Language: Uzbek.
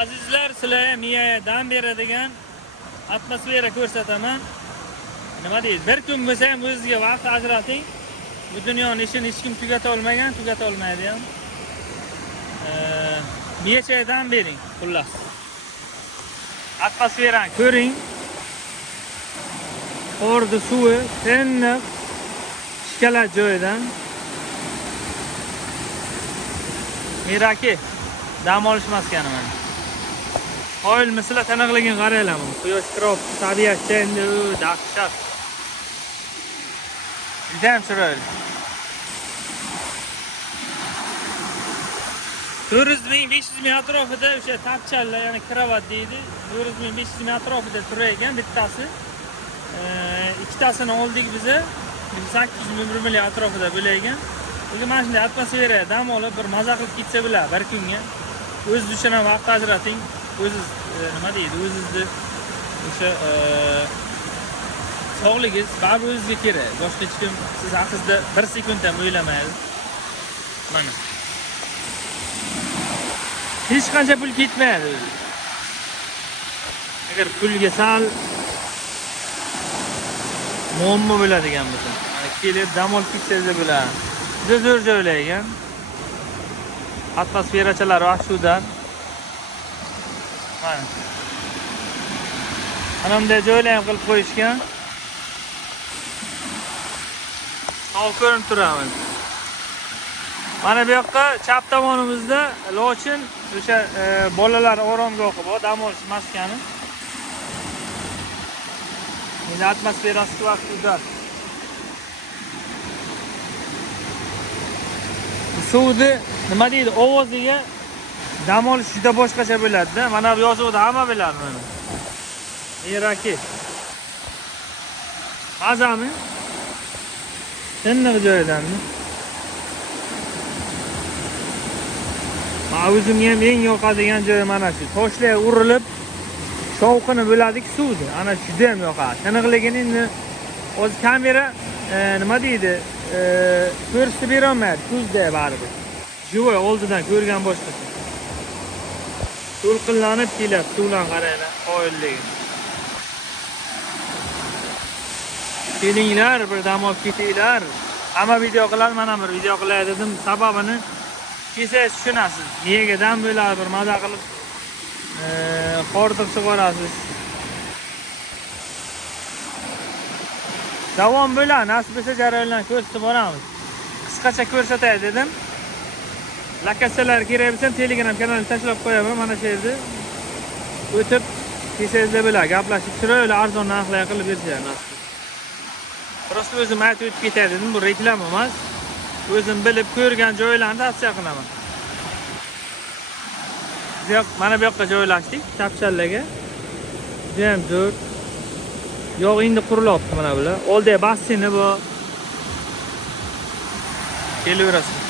Azizlar, sizlarga miyadan beradigan atmosfera ko'rsataman. Nima deysiz? Bir kun bo'lsa ham o'zingizga vaqt ajrating. Bu dunyoning ishini hech kim tugata olmaydi ham. Miyadan bering, xullas. Atmosferani ko'ring. Qorni suvi tiniq, ishkalat joyidan. Miraki, dam olish maskani mana. Qoyil misli tiniqligini qaranglar. Quyosh kirib, tabiat endi dahshat. Judayam chiroyli. 400.000-500 ming atrofida o'sha tapchallar, ya'ni kravat deydi. 400.000-500 ming atrofida turar ekan bittasi. Ikkitasini oldik biza 800 ming atrofida bo'laygan. Lekin mana shunday atmosfera dam olib bir maza qilib ketsa bo'ladi bir kunga. O'zingiz uchun ham vaqt ajrating. O'zingiz nima deydi? O'zingizni o'sha sog'ligingiz baribir o'zingizga kerak. Boshqa hech kim siz haqingizda 1 sekund ham o'ylamaydi. Mana. Hech qancha pul ketmaydi. Agar pulga sal muammo bo'ladigan bo'lsa, mana kelib dam olib ketsangiz bo'ladi. Juda zo'r joylaygan. Atmosferachilar vahshudan. Mana. Ana bunday joylar ham qilib qo'yishgan. Sog' ko'rinib turamiz. Mana bu yoqqa chap tomonimizda lochin o'sha bolalar oromgohi bor, dam olish maskani. Endi atmosferasi vaqtida. Suvni nima deydi? Ovoziga dam olish juda boshqacha bo'ladi-da. Mana bu yozuvda hamma biladi mana. Miraki. Mazami? Tiniq joydanmi? O'zimga ham eng yoqadigan joyi mana shu. Toshlar urilib, shovqini bo'ladi-ku suvni. Ana juda ham yoqadi. Tiniqligini endi o'z kamera nima deydi? Ko'rsatib bera olmaydi, ko'zda baribir. Jo'voy oldidan ko'rgan boshqacha. To'lqinlanib keladi, suvdan qaranglar, qoyilligi. Kelinglar, bir dam olib ketinglar. Hamma video qiladi, mana bir video qilay dedim. Sababini kelsangiz tushunasiz. Niyaga dam bo'ladi, bir maza qilib qordiq sug'orasiz. Davom bo'ladi, nasib bo'lsa jarayonlarni ko'rsatib boramiz. Qisqacha ko'rsatay dedim. Lokatsiyalar kerak bo'lsa Telegram kanaliga tashlab qo'yaman. Mana shu yerda o'tib kelsangiz bo'ladi. Gaplashib chiroyli arzon narxlar qilib berishadi. Prosta o'zim aytib o'tib ketay dedim. Bu reklama emas. O'zim bilib ko'rgan joylarni tavsiya qilaman. Mana bu yoqqa joylashdik, Chapchallarga. Juda ham zo'r. Yo'q, endi qurilyapti mana bular. Oldiga basseyni bor. Kelaverasiz.